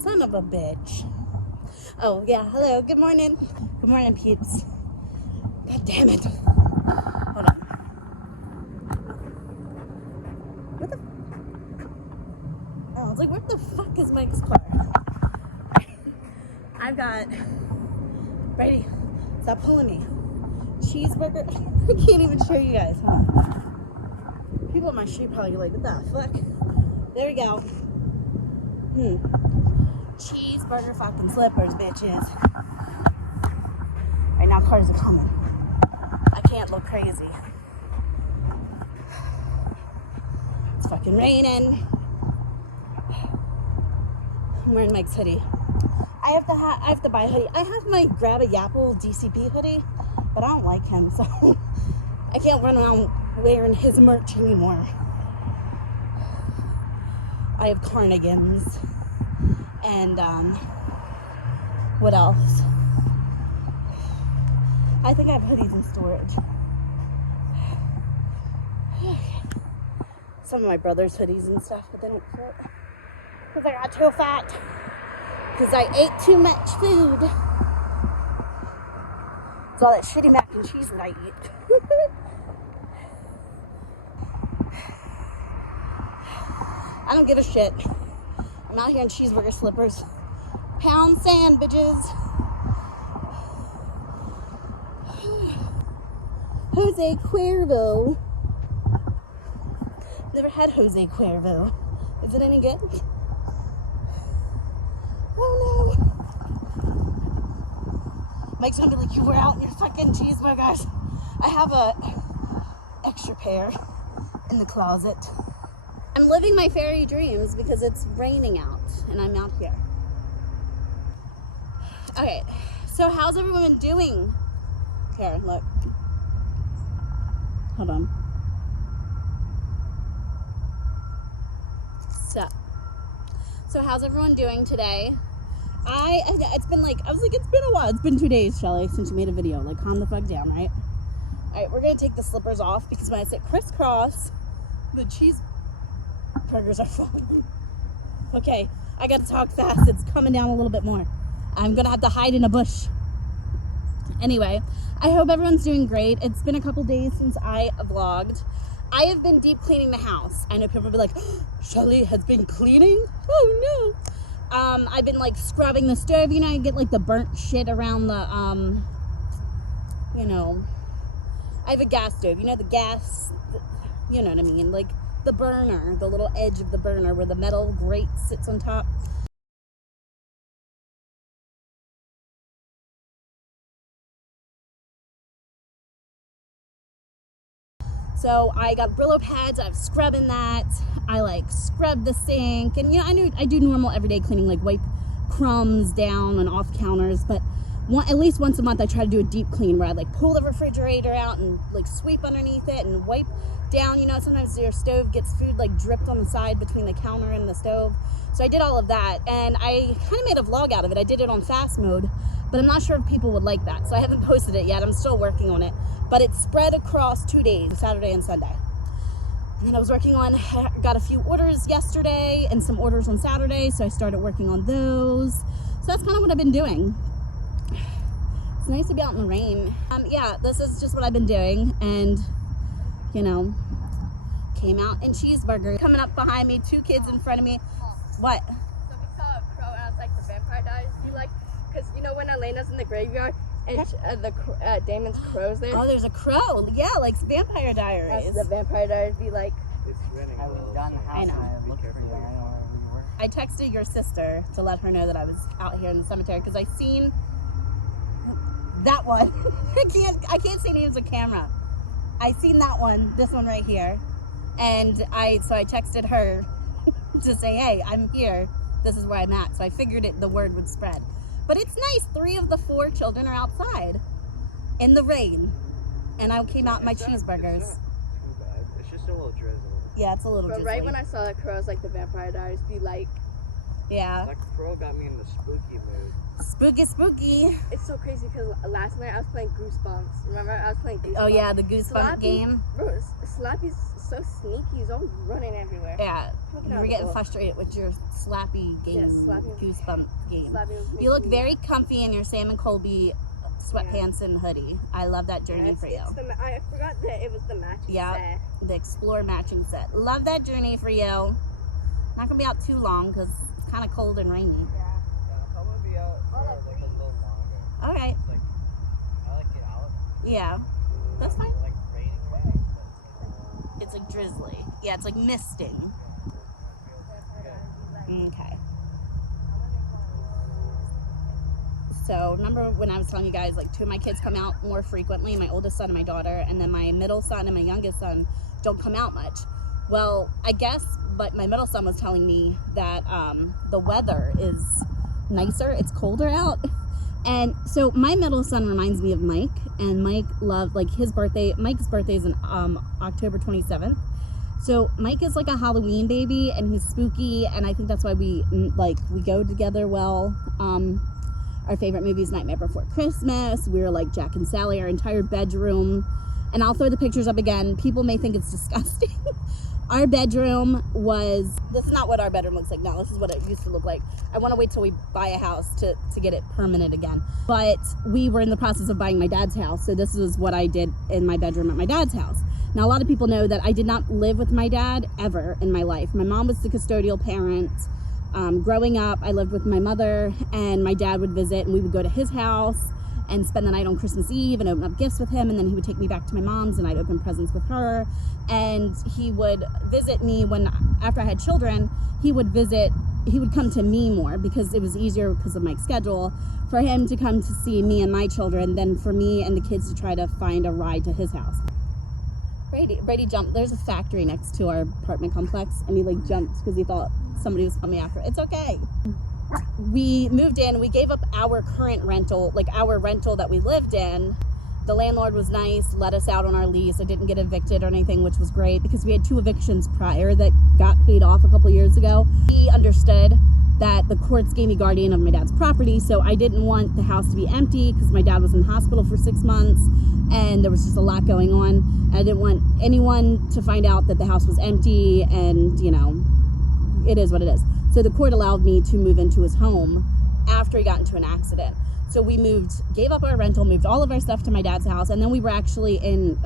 son of a bitch. Oh, yeah, hello, good morning. Good morning, peeps. God damn it. Hold on. What the? Oh, I was like, where the fuck is Mike's car? I've got, Brady, stop pulling me. Cheeseburger. I can't even show you guys, huh? People on my street probably like, what the fuck? There we go. Cheeseburger fucking slippers, bitches. Right now, cars are coming. I can't look crazy. It's fucking raining. I'm wearing Mike's hoodie. I have to buy a hoodie. I have my Grab a Yapple DCP hoodie, but I don't like him, so I can't run around wearing his merch anymore. I have carnigans and what else? I think I have hoodies in storage. Some of my brother's hoodies and stuff, but they don't fit because I got too fat. Because I ate too much food. It's all that shitty mac and cheese that I eat. I don't give a shit. I'm out here in cheeseburger slippers. Pound sand, bitches. Jose Cuervo. Never had Jose Cuervo. Is it any good? Oh no. Mike's gonna be like, you were out in your fucking cheeseburgers. I have a extra pair in the closet. I'm living my fairy dreams because it's raining out and I'm out here. Okay, so how's everyone doing? Here, look. Hold on. So how's everyone doing today? It's been a while. It's been 2 days, Shelley, since you made a video. Like, calm the fuck down, right? All right, we're gonna take the slippers off because when I sit crisscross, the cheeseburgers are falling. Okay, I gotta talk fast. It's coming down a little bit more. I'm gonna have to hide in a bush. Anyway, I hope everyone's doing great. It's been a couple days since I vlogged. I have been deep cleaning the house. I know people will be like, Shelley has been cleaning? Oh no. I've been like scrubbing the stove. You know, you get like the burnt shit around the, you know, I have a gas stove. You know, the gas, you know what I mean? Like the burner, the little edge of the burner where the metal grate sits on top. So I got Brillo pads, I'm scrubbing that. I like scrub the sink, and you know, I do normal everyday cleaning, like wipe crumbs down and off counters, but at least once a month I try to do a deep clean where I like pull the refrigerator out and like sweep underneath it and wipe down. You know, sometimes your stove gets food like dripped on the side between the counter and the stove. So I did all of that, and I kind of made a vlog out of it. I did it on fast mode, but I'm not sure if people would like that. So I haven't posted it yet. I'm still working on it, but it's spread across 2 days, Saturday and Sunday. And then I was working on, got a few orders yesterday and some orders on Saturday. So I started working on those. So that's kind of what I've been doing. It's nice to be out in the rain. Yeah, this is just what I've been doing. And, you know, came out in cheeseburger. Coming up behind me, 2 kids in front of me. What? So we saw a crow outside the Vampire Diaries. You like, because you know when Elena's in the graveyard and Damon's crow's there? Oh, there's a crow. Yeah, like Vampire Diaries. That's the Vampire Diaries be like. It's raining. I was done the house. I know. And I looked for you. I don't know where you were. I texted your sister to let her know that I was out here in the cemetery because I seen that one. I can't see names of camera. I seen that one, this one right here, and so I texted her to say, hey, I'm here. This is where I'm at. So I figured the word would spread. But it's nice. 3 of the 4 children are outside in the rain, and I came out in my cheeseburgers. It's not too bad. It's just a little drizzle. Yeah, it's a little But drizzly. right when I saw that crow, I was like the Vampire Diaries be like. Yeah. That crow got me in the spooky mood. Spooky. It's so crazy because last night I was playing Goosebumps. Remember, I was playing Goosebumps. Oh yeah, the Goosebump game. Bro, Slappy's so sneaky. He's always running everywhere. Yeah. Looking You out were the getting book. frustrated with your Slappy game, Slappy. Goosebump game. Slappy was You look making me very comfy in your Sam and Colby sweatpants and hoodie. I love that journey for you. I forgot that it was the matching Yeah, set. the Explore matching set. Love that journey for you. Not gonna be out too long because it's kind of cold and rainy. Yeah, I'm gonna be out for like a little longer. All right. It's like, I like it out. Yeah, that's fine. Like raining. It's like drizzly. Yeah, it's like misting. Okay. So remember when I was telling you guys, like, two of my kids come out more frequently, my oldest son and my daughter, and then my middle son and my youngest son don't come out much. Well, I guess, but my middle son was telling me that the weather is nicer. It's colder out. And so my middle son reminds me of Mike, and Mike loved, like, his birthday. Mike's birthday is on October 27th. So Mike is like a Halloween baby, and he's spooky, and I think that's why we go together well. Our favorite movie is Nightmare Before Christmas. We were like Jack and Sally, our entire bedroom. And I'll throw the pictures up again. People may think it's disgusting. Our bedroom was, this is not what our bedroom looks like now. This is what it used to look like. I want to wait till we buy a house to get it permanent again. But we were in the process of buying my dad's house. So this was what I did in my bedroom at my dad's house. Now, a lot of people know that I did not live with my dad ever in my life. My mom was the custodial parent. Growing up, I lived with my mother, and my dad would visit, and we would go to his house and spend the night on Christmas Eve and open up gifts with him, and then he would take me back to my mom's, and I'd open presents with her. And he would visit me after I had children. He would come to me more because it was easier because of Mike's schedule for him to come to see me and my children than for me and the kids to try to find a ride to his house. Brady jumped. There's a factory next to our apartment complex, and he like jumped because he thought somebody was coming after. It's okay. We moved in. We gave up our current rental, like our rental that we lived in. The landlord was nice, let us out on our lease. I didn't get evicted or anything, which was great because we had 2 evictions prior that got paid off a couple years ago. He understood that the courts gave me guardian of my dad's property, so I didn't want the house to be empty because my dad was in hospital for 6 months and there was just a lot going on. I didn't want anyone to find out that the house was empty, and you know, it is what it is. So the court allowed me to move into his home after he got into an accident. So we gave up our rental, moved all of our stuff to my dad's house, and then we were actually in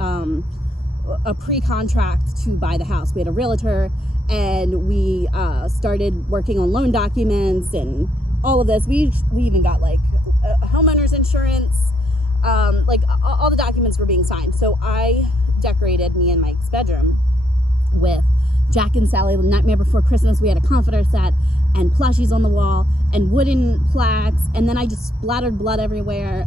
a pre-contract to buy the house. We had a realtor, and we started working on loan documents and all of this. We even got like a homeowner's insurance, like all the documents were being signed. So I decorated me and Mike's bedroom with Jack and Sally, Nightmare Before Christmas. We had a comforter set and plushies on the wall and wooden plaques, and then I just splattered blood everywhere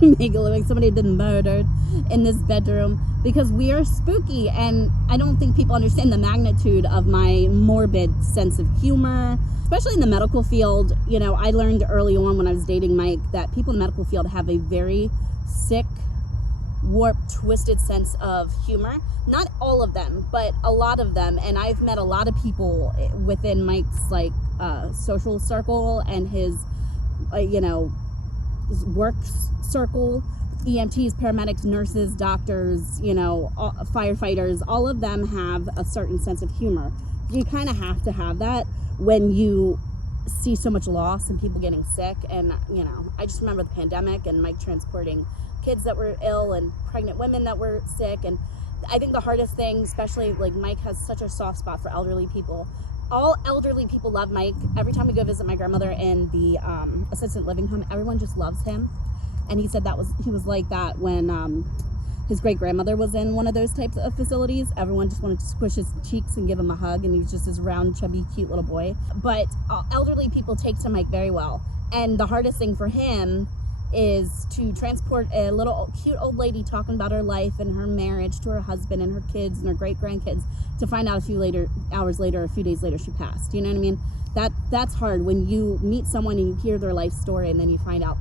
to make it look like somebody had been murdered in this bedroom because we are spooky, and I don't think people understand the magnitude of my morbid sense of humor, especially in the medical field. You know, I learned early on when I was dating Mike that people in the medical field have a very sick, warped, twisted sense of humor. Not all of them, but a lot of them. And I've met a lot of people within Mike's like social circle and his his work circle, EMTs, paramedics, nurses, doctors, you know, firefighters. All of them have a certain sense of humor. You kind of have to have that when you see so much loss and people getting sick. And you know, I just remember the pandemic and Mike transporting kids that were ill and pregnant women that were sick. And I think the hardest thing, especially like Mike has such a soft spot for elderly people. All elderly people love Mike. Every time we go visit my grandmother in the assisted living home, everyone just loves him. And he said he was like that when his great grandmother was in one of those types of facilities. Everyone just wanted to squish his cheeks and give him a hug, and he was just this round, chubby, cute little boy. But elderly people take to Mike very well. And the hardest thing for him is to transport a little cute old lady talking about her life and her marriage to her husband and her kids and her great grandkids to find out a few hours later, a few days later, she passed. You know what I mean? That's hard when you meet someone and you hear their life story and then you find out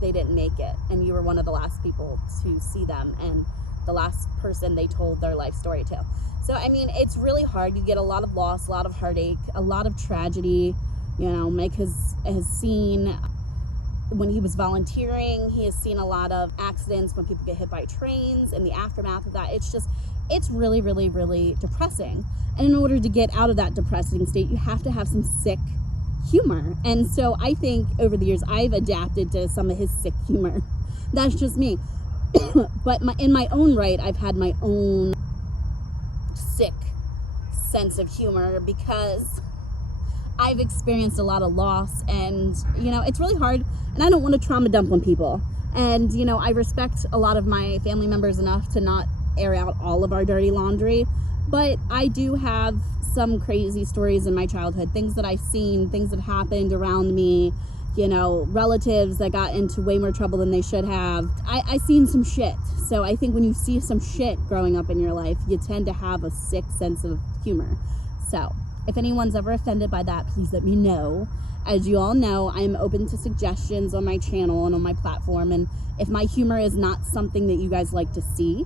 they didn't make it and you were one of the last people to see them and the last person they told their life story to. So I mean, it's really hard. You get a lot of loss, a lot of heartache, a lot of tragedy. You know, Mike has seen, when he was volunteering, he has seen a lot of accidents when people get hit by trains and the aftermath of that. It's really, really, really depressing. And in order to get out of that depressing state, you have to have some sick humor. And so I think over the years, I've adapted to some of his sick humor. That's just me. But in my own right, I've had my own sick sense of humor because I've experienced a lot of loss, and you know, it's really hard, and I don't want to trauma dump on people. And you know, I respect a lot of my family members enough to not air out all of our dirty laundry, but I do have some crazy stories in my childhood, things that I've seen, things that happened around me, you know, relatives that got into way more trouble than they should have. I seen some shit. So I think when you see some shit growing up in your life, you tend to have a sick sense of humor. So if anyone's ever offended by that, please let me know. As you all know, I am open to suggestions on my channel and on my platform. And if my humor is not something that you guys like to see,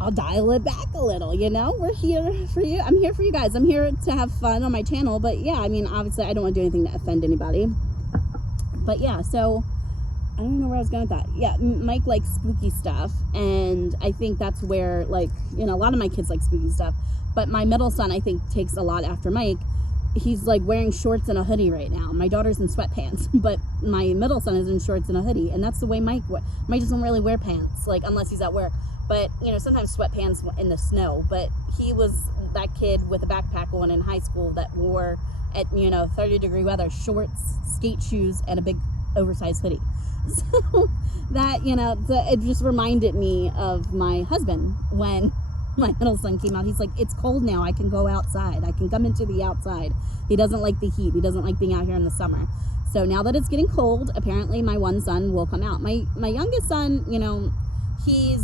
I'll dial it back a little, you know? We're here for you. I'm here for you guys. I'm here to have fun on my channel. But yeah, I mean, obviously I don't want to do anything to offend anybody. But yeah, so I don't know where I was going with that. Yeah, Mike likes spooky stuff. And I think that's where, like, you know, a lot of my kids like spooky stuff. But my middle son, I think, takes a lot after Mike. He's like wearing shorts and a hoodie right now. My daughter's in sweatpants, but my middle son is in shorts and a hoodie. And that's the way Mike doesn't really wear pants, like, unless he's at work. But, you know, sometimes sweatpants in the snow. But he was that kid with a backpack on in high school that wore, at, you know, 30-degree weather, shorts, skate shoes, and a big oversized hoodie. So that, you know, it just reminded me of my husband when my middle son came out. He's like, it's cold now, I can go outside, I can come into the outside. He doesn't like the heat, he doesn't like being out here in the summer. So now that it's getting cold, apparently my one son will come out. My youngest son, you know, he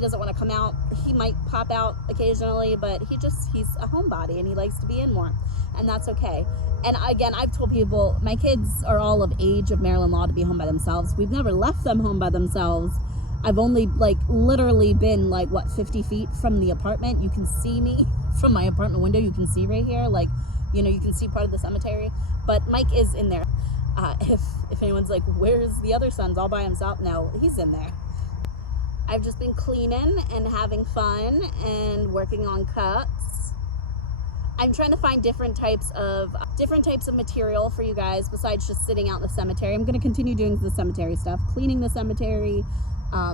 doesn't want to come out. He might pop out occasionally, but he's a homebody and he likes to be in more, and that's okay. And again, I've told people, my kids are all of age of Maryland law to be home by themselves. We've never left them home by themselves. I've only, like, literally been, like, what, 50 feet from the apartment. You can see me from my apartment window. You can see right here, like, you know, you can see part of the cemetery. But Mike is in there. If anyone's like, where's the other sons all by himself? No, he's in there. I've just been cleaning and having fun and working on cuts. I'm trying to find different types of material for you guys besides just sitting out in the cemetery. I'm going to continue doing the cemetery stuff, cleaning the cemetery,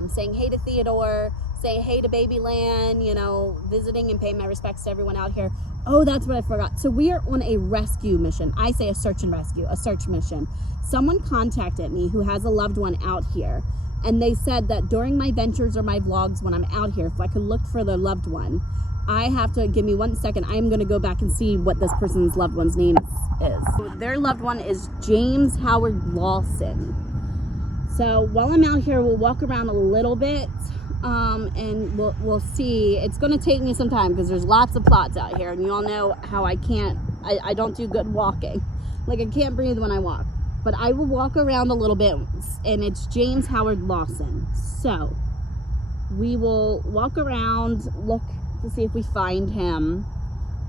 saying hey to Theodore, saying hey to Babyland, you know, visiting and paying my respects to everyone out here. Oh, that's what I forgot. So we are on a rescue mission. I say a search and rescue, a search mission. Someone contacted me who has a loved one out here. And they said that during my ventures or my vlogs when I'm out here, if I could look for their loved one, I have to, give me 1 second, I'm going to go back and see what this person's loved one's name is. Their loved one is James Howard Lawson. So while I'm out here, we'll walk around a little bit and we'll see. It's going to take me some time because there's lots of plots out here. And you all know how I don't do good walking. Like, I can't breathe when I walk. But I will walk around a little bit, and it's James Howard Lawson. So we will walk around, look to see if we find him.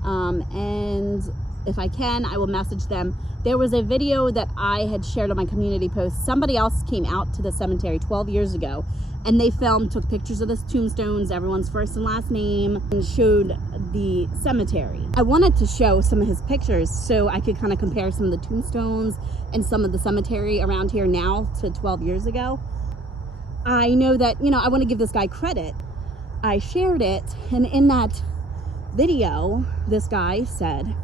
And if I can, I will message them. There was a video that I had shared on my community post. Somebody else came out to the cemetery 12 years ago, and they took pictures of the tombstones, everyone's first and last name, and showed the cemetery. I wanted to show some of his pictures so I could kind of compare some of the tombstones and some of the cemetery around here now to 12 years ago. I know that, you know, I want to give this guy credit. I shared it, and in that video, this guy said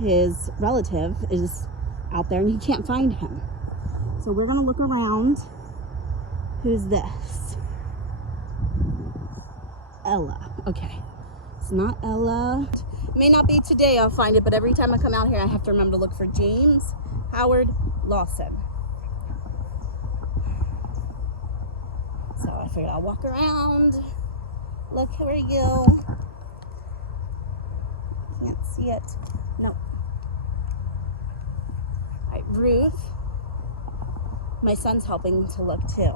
his relative is out there and he can't find him. So we're gonna look around. Who's this? Ella. Okay, it's not Ella. It may not be today I'll find it, but every time I come out here I have to remember to look for James Howard Lawson. So I figured I'll walk around. Look, here we go. Can't see it. No. Alright, Ruth. My son's helping to look too.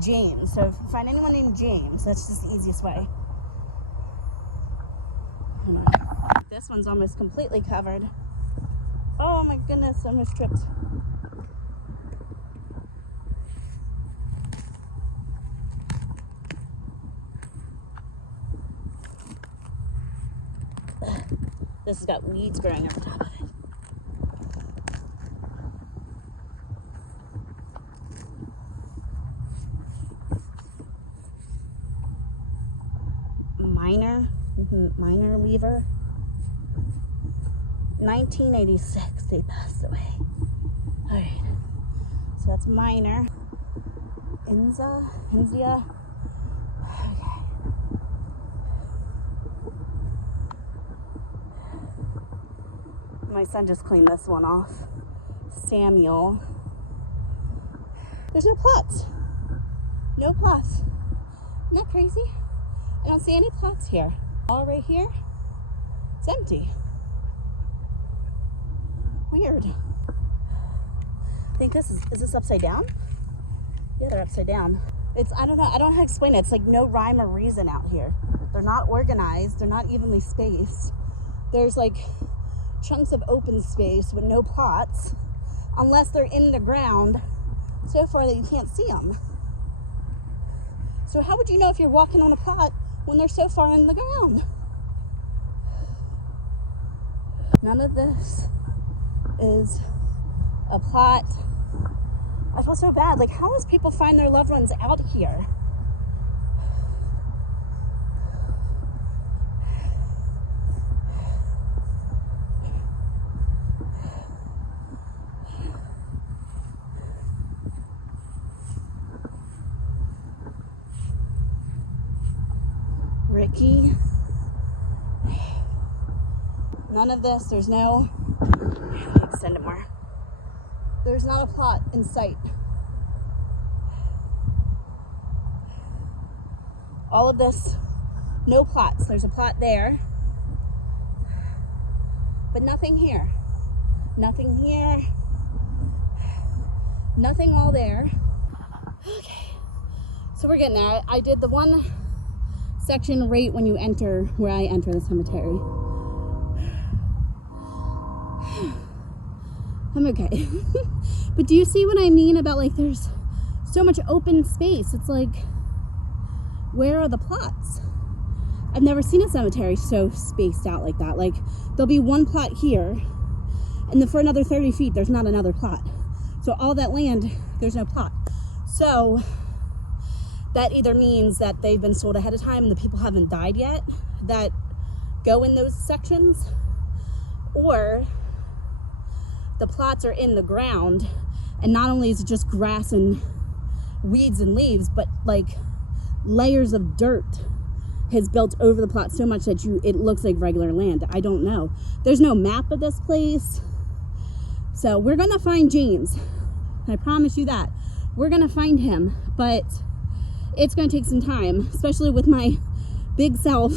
James. So if you find anyone named James, that's just the easiest way. Hold on. This one's almost completely covered. Oh my goodness, I almost tripped. This has got weeds growing over top of it. Minor weaver. 1986 they passed away. All right, so that's minor. Inzia. Okay. My son just cleaned this one off. Samuel. There's no plots. No plots. Isn't that crazy? I don't see any plots here. All right here, it's empty. Weird. I think is this upside down? Yeah, they're upside down. I don't know how to explain it. It's like no rhyme or reason out here. They're not organized. They're not evenly spaced. There's like chunks of open space with no plots, unless they're in the ground so far that you can't see them. So how would you know if you're walking on a plot when they're so far in the ground? None of this is a plot. I feel so bad. Like, how does people find their loved ones out here? Ricky. None of this. There's no. Extend it more. There's not a plot in sight. All of this, no plots. There's a plot there, but nothing here. Nothing here. Nothing all there. Okay, so we're getting there. I did the one section right when you enter, where I enter the cemetery. I'm okay. But do you see what I mean about, like, there's so much open space? It's like, where are the plots? I've never seen a cemetery so spaced out like that. Like, there'll be one plot here, and then for another 30 feet, there's not another plot. So all that land, there's no plot. So that either means that they've been sold ahead of time and the people haven't died yet that go in those sections, or the plots are in the ground, and not only is it just grass and weeds and leaves, but like layers of dirt has built over the plot so much that it looks like regular land. I don't know. There's no map of this place. So we're gonna find James. I promise you that. We're gonna find him, but it's gonna take some time, especially with my big self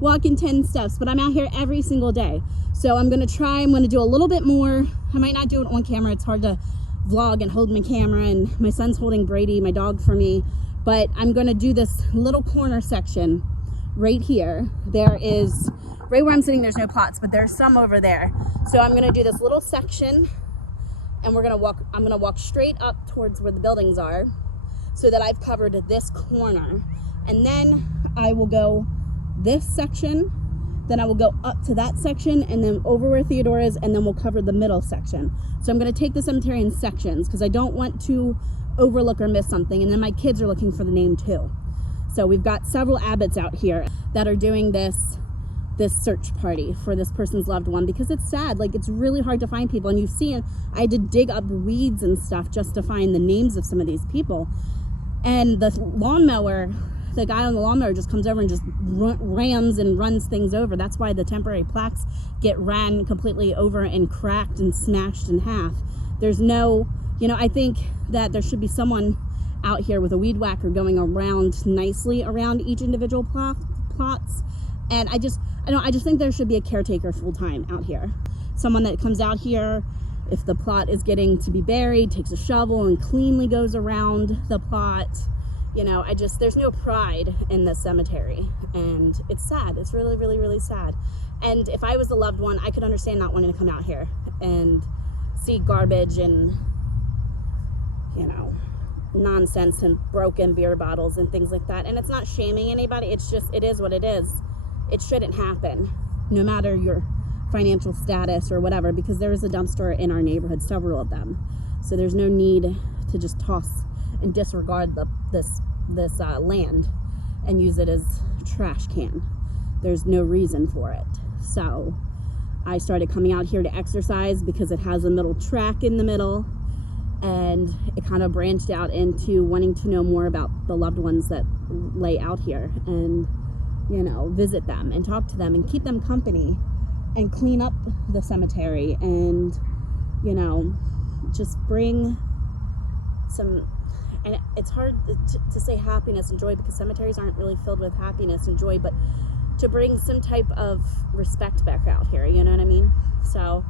walking 10 steps, but I'm out here every single day. So I'm gonna do a little bit more. I might not do it on camera. It's hard to vlog and hold my camera, and my son's holding Brady, my dog, for me. But I'm gonna do this little corner section right here. There is, right where I'm sitting, there's no plots, but there's some over there. So I'm gonna do this little section, and I'm gonna walk straight up towards where the buildings are, so that I've covered this corner. And then I will go this section, then I will go up to that section, and then over where Theodore is, and then we'll cover the middle section. So I'm gonna take the cemetery in sections because I don't want to overlook or miss something. And then my kids are looking for the name too. So we've got several Abbotts out here that are doing this search party for this person's loved one, because it's sad. Like, it's really hard to find people. And you've seen, I had to dig up weeds and stuff just to find the names of some of these people. And the lawnmower, the guy on the lawnmower just comes over and just rams and runs things over. That's why the temporary plaques get ran completely over and cracked and smashed in half. There's no, I think that there should be someone out here with a weed whacker going around nicely around each individual plots. And I just think there should be a caretaker full time out here. Someone that comes out here, if the plot is getting to be buried, takes a shovel and cleanly goes around the plot. There's no pride in the cemetery, and it's sad. It's really, really, really sad. And if I was the loved one, I could understand not wanting to come out here and see garbage and, you know, nonsense and broken beer bottles and things like that. And it's not shaming anybody. It's just, it is what it is. It shouldn't happen, no matter your financial status or whatever, because there is a dumpster in our neighborhood, several of them. So there's no need to just toss and disregard this land and use it as trash can. There's no reason for it. So I started coming out here to exercise because it has a little track in the middle, and it kind of branched out into wanting to know more about the loved ones that lay out here, and, you know, visit them and talk to them and keep them company and clean up the cemetery and, you know, just bring some, and it's hard to say happiness and joy because cemeteries aren't really filled with happiness and joy, but to bring some type of respect back out here, you know what I mean? So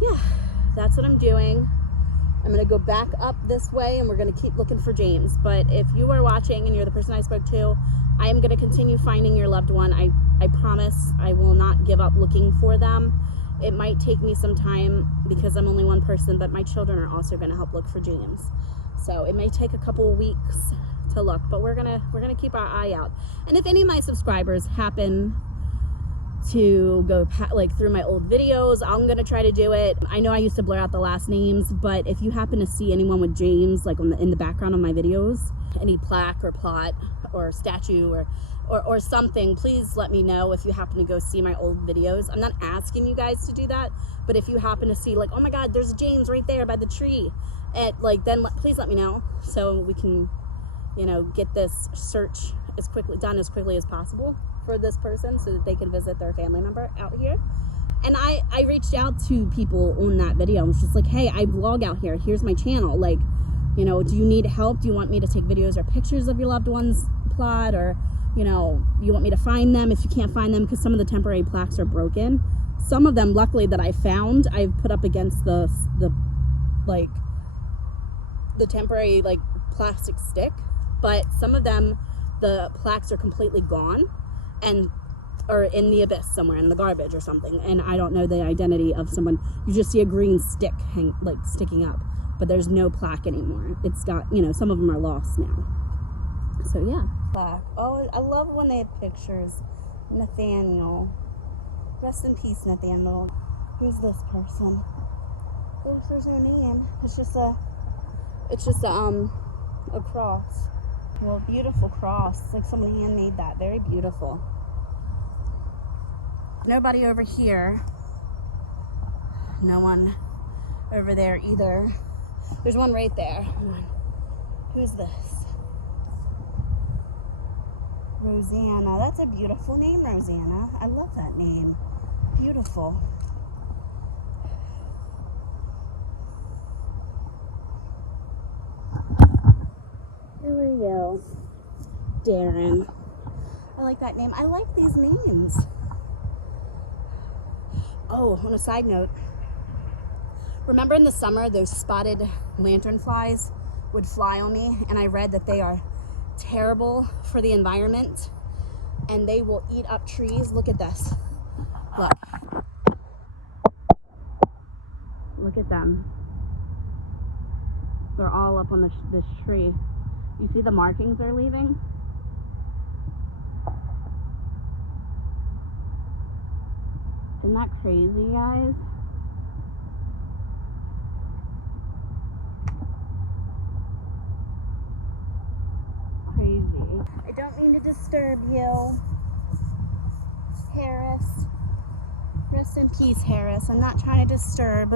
yeah, that's what I'm doing. I'm gonna go back up this way and we're gonna keep looking for James. But if you are watching and you're the person I spoke to, I am gonna continue finding your loved one. I promise I will not give up looking for them. It might take me some time because I'm only one person, but my children are also gonna help look for James. So it may take a couple of weeks to look, but we're gonna keep our eye out. And if any of my subscribers happen to go like through my old videos, I'm gonna try to do it. I know I used to blur out the last names, but if you happen to see anyone with James like in the background of my videos, any plaque or plot or statue or something, please let me know if you happen to go see my old videos. I'm not asking you guys to do that, but if you happen to see like, oh my god, there's James right there by the tree, and like, then please let me know so we can, you know, get this search done as quickly as possible for this person so that they can visit their family member out here. And I reached out to people on that video. I was just like, hey, I vlog out here. Here's my channel. Like, you know, do you need help? Do you want me to take videos or pictures of your loved one's plot? Or, you know, you want me to find them if you can't find them? Because some of the temporary plaques are broken. Some of them, luckily, that I found, I've put up against the temporary like plastic stick. But some of them, the plaques are completely gone and are in the abyss somewhere in the garbage or something. And I don't know the identity of someone. You just see a green stick sticking up, but there's no plaque anymore. It's got, you know, some of them are lost now. So yeah. Plaque. Oh, I love when they have pictures. Nathaniel. Rest in peace, Nathaniel. Who's this person? Oh, there's no name. It's just a cross. Well, beautiful cross. It's like somebody handmade that. Very beautiful. Nobody over here. No one over there either. There's one right there. Who's this? Rosanna. That's a beautiful name, Rosanna. I love that name. Beautiful. There we go. Darren. I like that name. I like these names. Oh, on a side note, remember in the summer those spotted lanternflies would fly on me, and I read that they are terrible for the environment and they will eat up trees. Look at this. Look at them. They're all up on this tree. You see the markings they're leaving? Isn't that crazy, guys? Crazy. I don't mean to disturb you, Harris. Rest in peace, Harris. I'm not trying to disturb.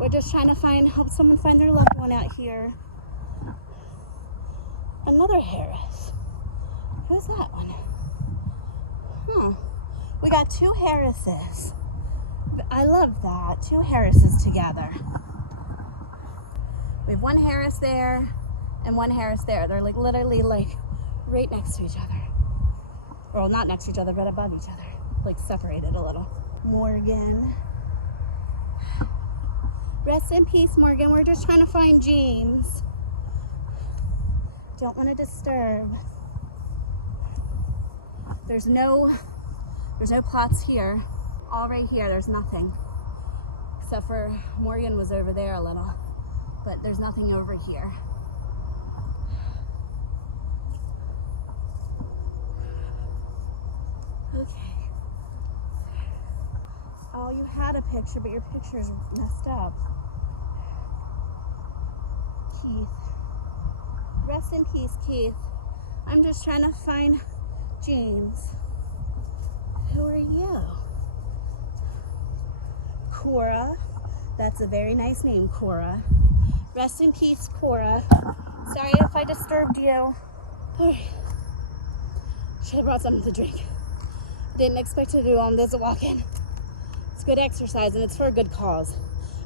We're just trying to help someone find their loved one out here. Another Harris. Who's that one? Huh. We got two Harrises. I love that. Two Harrises together. We have one Harris there and one Harris there. They're like literally like right next to each other. Well, not next to each other, but above each other. Like separated a little. Morgan. Rest in peace, Morgan. We're just trying to find James. Don't want to disturb. There's no plots here. all right here, there's nothing. Except for Morgan was over there a little, but there's nothing over here. Okay. Oh, you had a picture, but your picture's messed up. Keith. Rest in peace, Keith. I'm just trying to find James. Who are you? Cora. That's a very nice name, Cora. Rest in peace, Cora. Sorry if I disturbed you. Alright. Should have brought something to drink. Didn't expect to do all this walking. It's good exercise and it's for a good cause.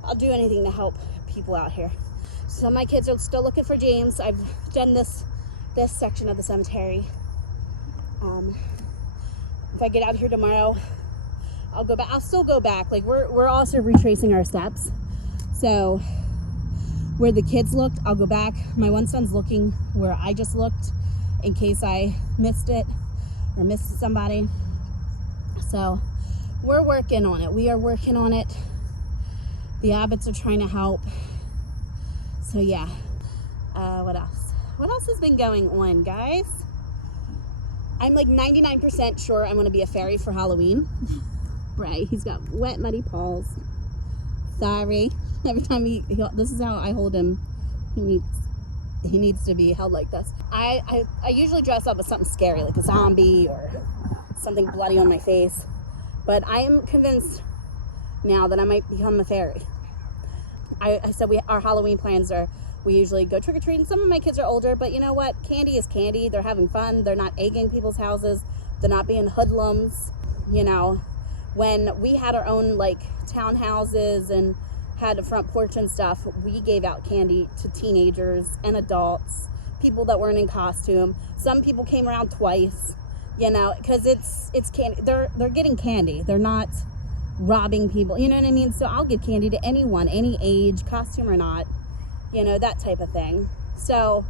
I'll do anything to help people out here. So my kids are still looking for James. I've done this section of the cemetery. If I get out here tomorrow, I'll go back. I'll still go back. Like we're also retracing our steps. So where the kids looked, I'll go back. My one son's looking where I just looked in case I missed it or missed somebody. So we're working on it. We are working on it. The Abbotts are trying to help. So yeah. What else? What else has been going on, guys? I'm like 99% sure I'm going to be a fairy for Halloween. Right, he's got wet, muddy paws. Sorry. Every time this is how I hold him. He needs to be held like this. I usually dress up as something scary, like a zombie or something bloody on my face. But I am convinced now that I might become a fairy. I said our Halloween plans are, we usually go trick-or-treating. Some of my kids are older, but you know what? Candy is candy. They're having fun. They're not egging people's houses. They're not being hoodlums. You know, when we had our own like townhouses and had a front porch and stuff, we gave out candy to teenagers and adults, people that weren't in costume. Some people came around twice, you know, because it's candy. They're getting candy. They're not robbing people. You know what I mean? So I'll give candy to anyone, any age, costume or not. You know, that type of thing. So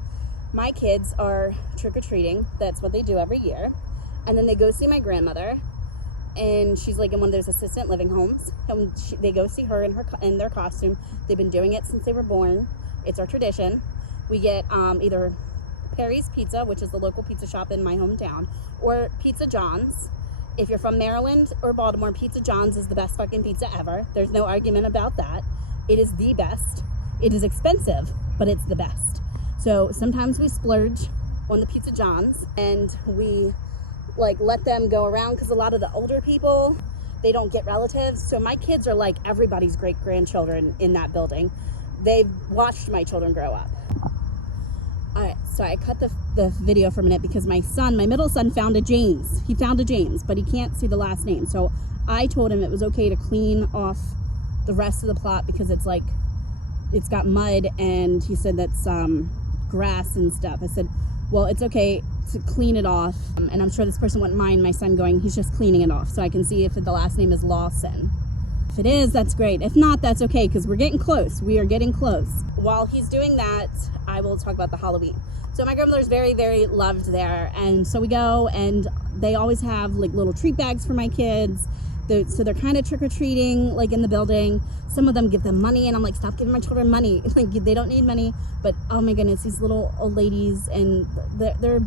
my kids are trick-or-treating. That's what they do every year. And then they go see my grandmother, and she's like in one of those assistant living homes, and they go see her in their costume. They've been doing it since they were born. It's our tradition. We get either Perry's Pizza, which is the local pizza shop in my hometown, or Pizza John's. If you're from Maryland or Baltimore, Pizza John's is the best fucking pizza ever. There's no argument about that. It is the best. It is expensive, but it's the best. So sometimes we splurge on the Pizza John's, and we like let them go around, because a lot of the older people, they don't get relatives. So my kids are like everybody's great grandchildren in that building. They've watched my children grow up. All right, so I cut the video for a minute because my middle son found a James. He found a James, but he can't see the last name. So I told him it was okay to clean off the rest of the plot because it's like, it's got mud, and he said that's grass and stuff. I said, well, it's okay to clean it off. And I'm sure this person wouldn't mind my son going, he's just cleaning it off. So I can see if the last name is Lawson. If it is, that's great. If not, that's okay, because we're getting close. We are getting close. While he's doing that, I will talk about the Halloween. So my grandmother's very, very loved there. And so we go, and they always have like little treat bags for my kids. So they're kind of trick-or-treating like in the building. Some of them give them money, and I'm like, stop giving my children money. Like, they don't need money. But oh my goodness, these little old ladies, and they're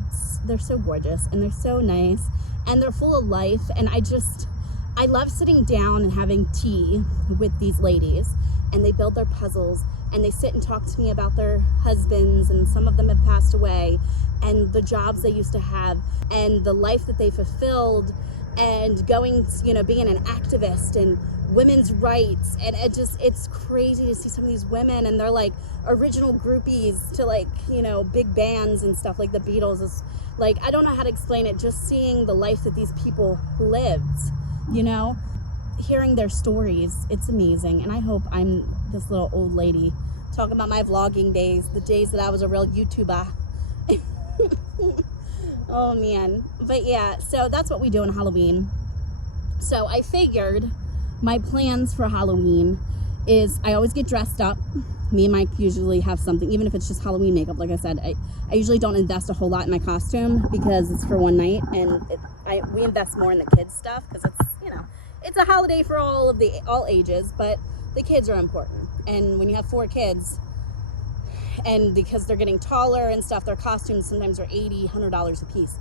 so gorgeous, and they're so nice, and they're full of life. And I love sitting down and having tea with these ladies, and they build their puzzles, and they sit and talk to me about their husbands, and some of them have passed away, and the jobs they used to have, and the life that they fulfilled, and going, you know, being an activist and women's rights. And it's crazy to see some of these women, and they're like original groupies to like, you know, big bands and stuff like the Beatles. Is like, I don't know how to explain it, just seeing the life that these people lived, you know, hearing their stories. It's amazing. And I hope I'm this little old lady talking about my vlogging days, the days that I was a real YouTuber. Oh man. But yeah, so that's what we do on Halloween. So I figured my plans for Halloween is I always get dressed up. Me and Mike usually have something, even if it's just Halloween makeup. Like I said, I usually don't invest a whole lot in my costume because it's for one night, and we invest more in the kids stuff because it's, you know, it's a holiday for all ages, but the kids are important. And when you have 4 kids, and because they're getting taller and stuff, their costumes sometimes are $80, $100 a piece.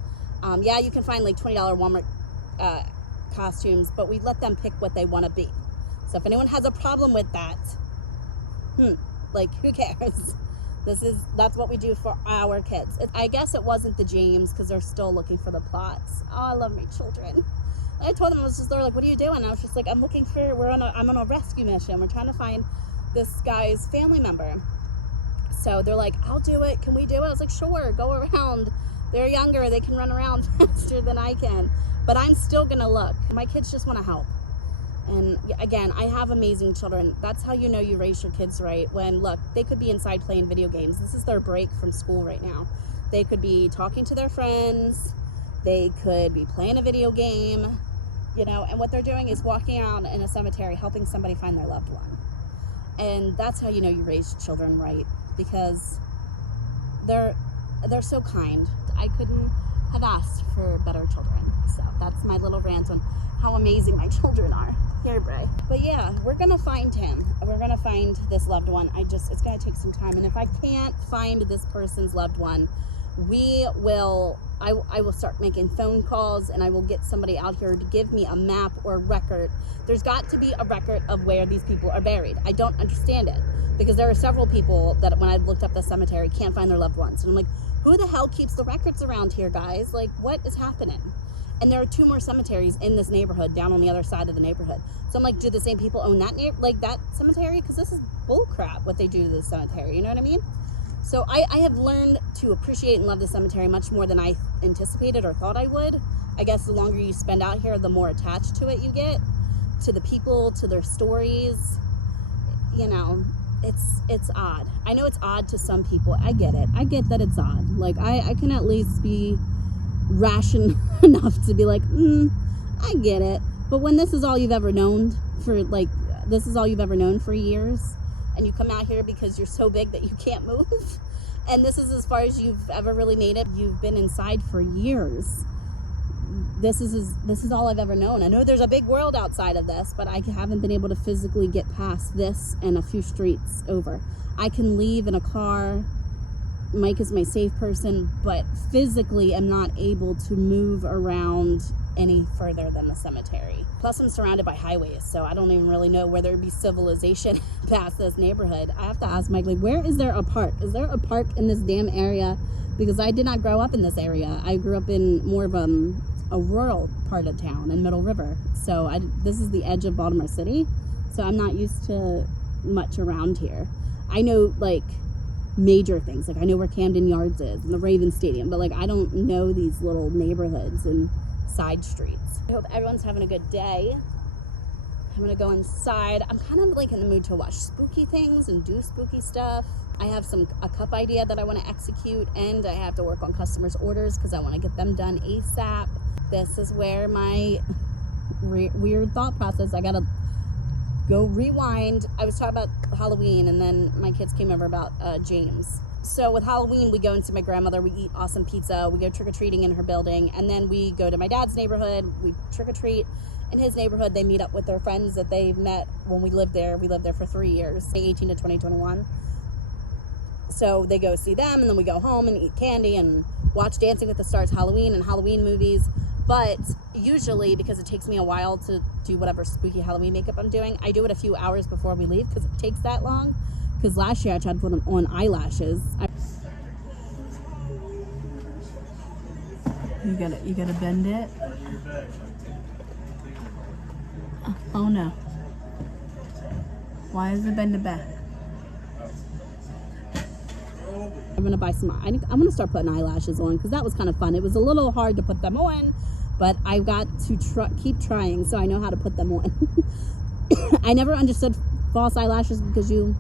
Yeah, you can find like $20 Walmart costumes, but we let them pick what they want to be. So if anyone has a problem with that, like, who cares? That's what we do for our kids. I guess it wasn't the James, because they're still looking for the plots. Oh, I love my children. I told them, they're like, what are you doing? And I was just like, I'm on a rescue mission. We're trying to find this guy's family member. So they're like, I'll do it. Can we do it? I was like, sure, go around. They're younger. They can run around faster than I can. But I'm still going to look. My kids just want to help. And again, I have amazing children. That's how you know you raise your kids right. When, look, they could be inside playing video games. This is their break from school right now. They could be talking to their friends. They could be playing a video game, and what they're doing is walking around in a cemetery helping somebody find their loved one. And that's how you know you raise children right, because they're so kind. I couldn't have asked for better children. So that's my little rant on how amazing my children are. Here, Bray. But yeah, we're gonna find him. We're gonna find this loved one. It's gonna take some time. And if I can't find this person's loved one, I will start making phone calls, and I will get somebody out here to give me a map or record. There's got to be a record of where these people are buried. I don't understand it, because there are several people that when I've looked up the cemetery can't find their loved ones. And I'm like, who the hell keeps the records around here, guys? Like, what is happening? And there are 2 more cemeteries in this neighborhood down on the other side of the neighborhood. So I'm like, do the same people own that that cemetery? Because this is bullcrap what they do to the cemetery. You know what I mean? So I have learned to appreciate and love the cemetery much more than I anticipated or thought I would. I guess the longer you spend out here, the more attached to it you get, to the people, to their stories. It's odd. I know it's odd to some people. I get it. I get that it's odd. Like, I can at least be rational enough to be like, I get it. But when this is all you've ever known for years, and you come out here because you're so big that you can't move, and this is as far as you've ever really made it, you've been inside for years. This is all I've ever known. I know there's a big world outside of this, but I haven't been able to physically get past this and a few streets over. I can leave in a car. Mike is my safe person, but physically I'm not able to move around any further than the cemetery. Plus I'm surrounded by highways, so I don't even really know where there'd be civilization past this neighborhood. I have to ask Mike, like, where is there a park? Is there a park in this damn area? Because I did not grow up in this area. I grew up in more of a rural part of town in Middle River. So this is the edge of Baltimore City, so I'm not used to much around here. I know, like, major things. Like, I know where Camden Yards is and the Ravens Stadium, but, like, I don't know these little neighborhoods and side streets. I hope everyone's having a good day. I'm gonna go inside. I'm kind of like in the mood to watch spooky things and do spooky stuff. I have a cup idea that I want to execute, and I have to work on customers' orders because I want to get them done ASAP. This is where my weird thought process, I gotta go rewind. I was talking about Halloween, and then my kids came over about James. So with Halloween, we go and see my grandmother, we eat awesome pizza, we go trick-or-treating in her building, and then we go to my dad's neighborhood, we trick-or-treat. In his neighborhood, they meet up with their friends that they've met when we lived there. We lived there for 3 years, 18 to 2021. So they go see them, and then we go home and eat candy and watch Dancing with the Stars Halloween and Halloween movies. But usually, because it takes me a while to do whatever spooky Halloween makeup I'm doing, I do it a few hours before we leave because it takes that long. Because last year I tried to put on eyelashes. You gotta bend it. Oh no. Why is it bending back? I'm gonna buy some. I'm gonna start putting eyelashes on because that was kind of fun. It was a little hard to put them on, but I've got to keep trying so I know how to put them on. I never understood false eyelashes because you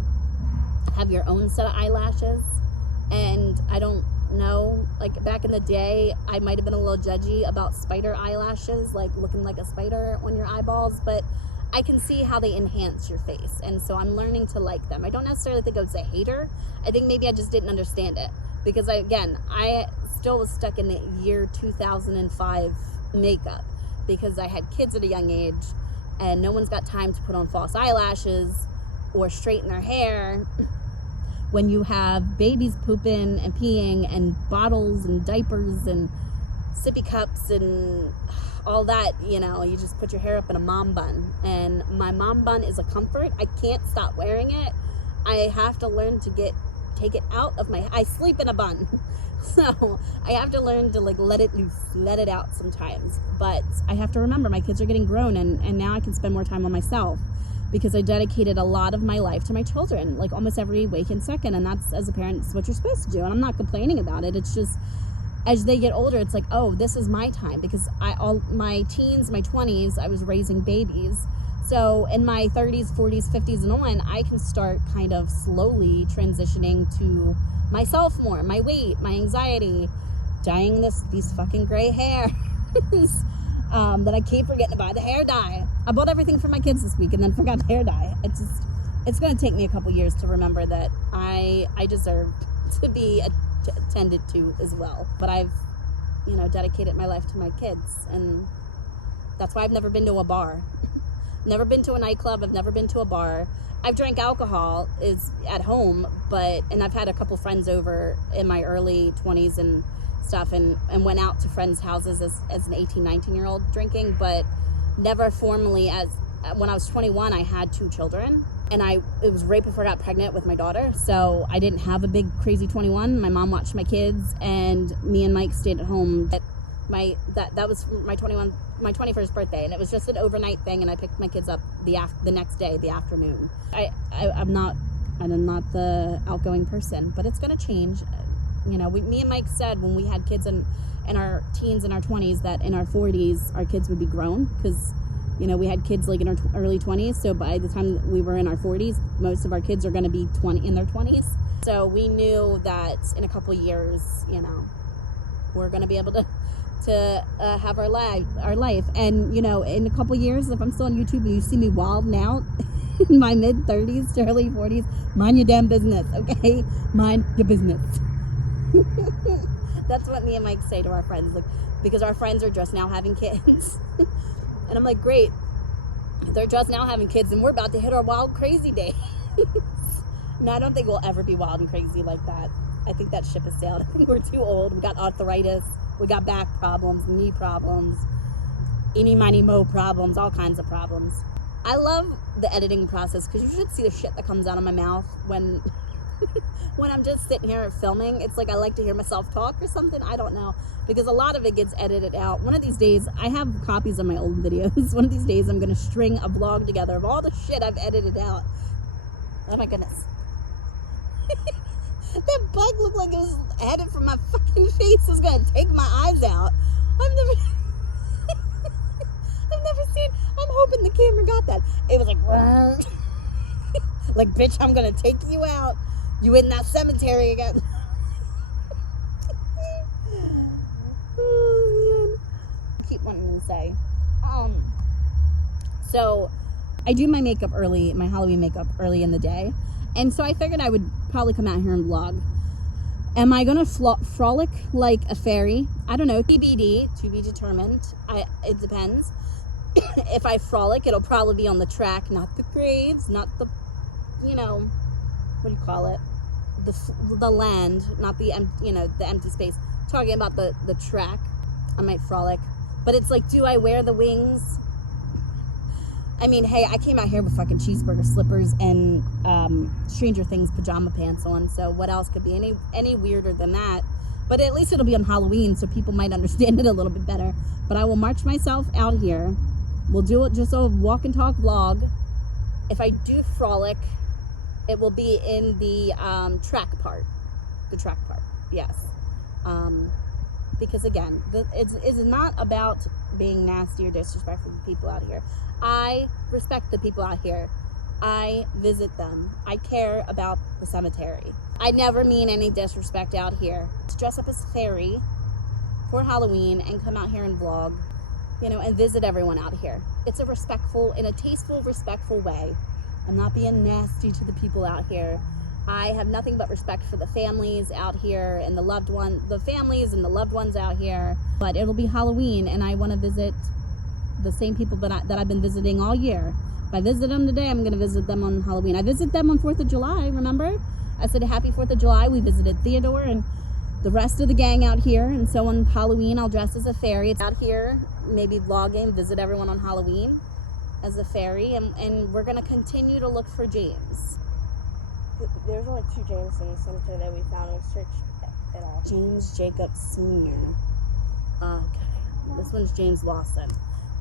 have your own set of eyelashes, and I don't know, like back in the day I might have been a little judgy about spider eyelashes, like looking like a spider on your eyeballs, but I can see how they enhance your face, and so I'm learning to like them. I don't necessarily think I was a hater. I think maybe I just didn't understand it because I still was stuck in the year 2005 makeup because I had kids at a young age, and no one's got time to put on false eyelashes or straighten their hair when you have babies pooping and peeing and bottles and diapers and sippy cups and all that. You know, you just put your hair up in a mom bun, and my mom bun is a comfort. I can't stop wearing it. I have to learn to take it out of I sleep in a bun. So I have to learn to like let it loose, let it out sometimes. But I have to remember my kids are getting grown, and now I can spend more time on myself because I dedicated a lot of my life to my children, like almost every waking second. And that's, as a parent, it's what you're supposed to do. And I'm not complaining about it. It's just, as they get older, it's like, oh, this is my time, because all my teens, my 20s, I was raising babies. So in my 30s, 40s, 50s and on, I can start kind of slowly transitioning to myself more, my weight, my anxiety, dyeing these fucking gray hairs that I keep forgetting to buy the hair dye. I bought everything for my kids this week and then forgot the hair dye. It's going to take me a couple years to remember that I deserve to be attended to as well. But I've, dedicated my life to my kids, and that's why I've never been to a bar. Never been to a nightclub. I've never been to a bar. I've drank alcohol is at home, and I've had a couple friends over in my early 20s and stuff, and went out to friends' houses as an 18, 19-year-old drinking, but never formally when I was 21, I had 2 children, and it was right before I got pregnant with my daughter, so I didn't have a big crazy 21. My mom watched my kids, and me and Mike stayed at home. That was my 21st birthday, and it was just an overnight thing, and I picked my kids up the next day, the afternoon. I'm not the outgoing person, but it's going to change. Me and Mike said when we had kids in our teens and our 20s that in our 40s our kids would be grown, because we had kids like in our early 20s, so by the time we were in our 40s, most of our kids are going to be in their 20s. So we knew that in a couple years, we're going to be able to have our life. And in a couple years, if I'm still on YouTube and you see me wilding out in my mid-30s to early 40s, mind your damn business, okay? Mind your business. That's what me and Mike say to our friends, like, because our friends are just now having kids. And I'm like, great, they're just now having kids, and we're about to hit our wild crazy days. No, I don't think we'll ever be wild and crazy like that. I think that ship has sailed. I think we're too old. We got arthritis. We got back problems, knee problems, eeny, miny, mo problems, all kinds of problems. I love the editing process, because you should see the shit that comes out of my mouth when when I'm just sitting here filming. It's like I like to hear myself talk or something. I don't know, because a lot of it gets edited out. One of these days, I have copies of my old videos. One of these days, I'm going to string a vlog together of all the shit I've edited out. Oh my goodness. That bug looked like it was headed for my fucking face. It was gonna take my eyes out. I've never seen. I'm hoping the camera got that. It was like, like, bitch, I'm gonna take you out. You in that cemetery again? Oh man. I keep wanting to say. So I do my makeup early, my Halloween makeup early in the day. And so I figured I would probably come out here and vlog. Am I going to frolic like a fairy? I don't know. TBD, to be determined. It depends. If I frolic, it'll probably be on the track, not the graves, not the, what do you call it? The land, not the, the empty space. Talking about the track, I might frolic. But it's like, do I wear the wings? I mean, hey, I came out here with fucking cheeseburger slippers and Stranger Things pajama pants on, so what else could be any weirder than that? But at least it'll be on Halloween, so people might understand it a little bit better. But I will march myself out here. We'll do it just a walk and talk vlog. If I do frolic, it will be in the track part. The track part, yes. Because again, it's not about being nasty or disrespectful to people out here. I respect the people out here. I visit them. I care about the cemetery. I never mean any disrespect out here. Dress up as a fairy for Halloween and come out here and vlog, and visit everyone out here. It's a respectful, in a tasteful, respectful way. I'm not being nasty to the people out here. I have nothing but respect for the families out here and the families and the loved ones out here. But it'll be Halloween, and I want to visit the same people that I've been visiting all year. If I visit them today, I'm going to visit them on Halloween. I visit them on 4th of July, remember? I said happy 4th of July. We visited Theodore and the rest of the gang out here. And so on Halloween, I'll dress as a fairy. It's out here, maybe vlogging, visit everyone on Halloween as a fairy. And we're going to continue to look for James. There's only 2 James in the cemetery that we found. We searched it all. James Jacob Sr. Okay, this one's James Lawson.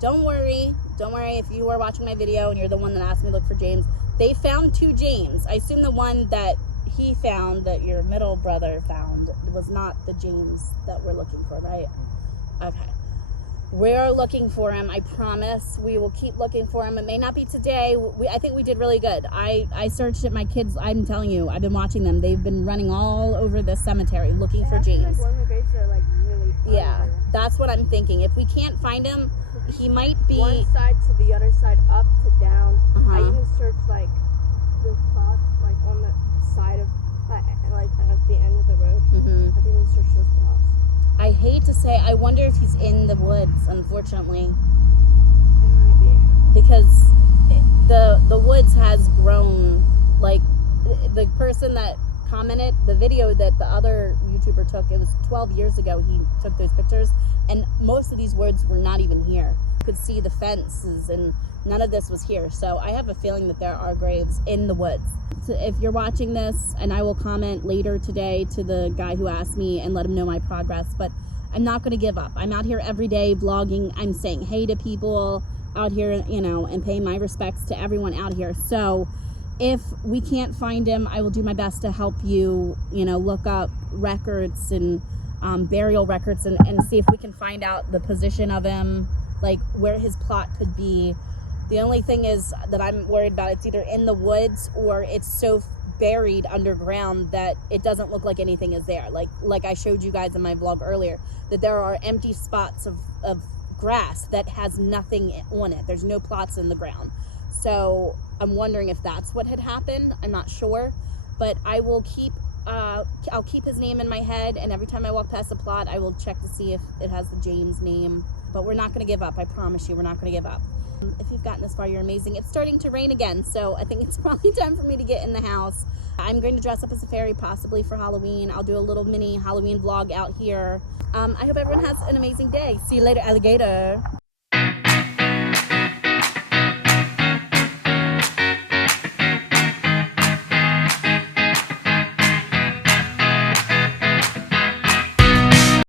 Don't worry if you are watching my video and you're the one that asked me to look for James. They found 2 James. I assume the one that he found, that your middle brother found, was not the James that we're looking for, right? Okay. We're looking for him. I promise we will keep looking for him. It may not be today. I think we did really good. I searched it. My kids, I'm telling you, I've been watching them. They've been running all over the cemetery looking for James. Like one of the graves are like really Yeah, that's what I'm thinking. If we can't find him, he might be one side to the other side, up to down. I even searched like the plots, like on the side of like at the end of the road. I've even searched those plots. I hate to say, I wonder if he's in the woods, unfortunately. It might be. Because the woods has grown. Like, the person that commented, the video that the other YouTuber took, it was 12 years ago he took those pictures, and most of these woods were not even here. You could see the fences, and none of this was here. So I have a feeling that there are graves in the woods. So if you're watching this, and I will comment later today to the guy who asked me and let him know my progress, but I'm not going to give up. I'm out here every day vlogging. I'm saying hey to people out here, you know, and paying my respects to everyone out here. So if we can't find him, I will do my best to help you, you know, look up records and burial records and see if we can find out the position of him, like where his plot could be. The only thing is that I'm worried about, it's either in the woods or it's so buried underground that it doesn't look like anything is there. Like I showed you guys in my vlog earlier, that there are empty spots of grass that has nothing on it. There's no plots in the ground. So I'm wondering if that's what had happened. I'm not sure, but I will keep I'll keep his name in my head, and every time I walk past a plot, I will check to see if it has the James name. But we're not going to give up. I promise you, we're not going to give up. If you've gotten this far, you're amazing. It's starting to rain again, so I think it's probably time for me to get in the house. I'm going to dress up as a fairy, possibly for Halloween. I'll do a little mini Halloween vlog out here. I hope everyone has an amazing day. See you later, alligator.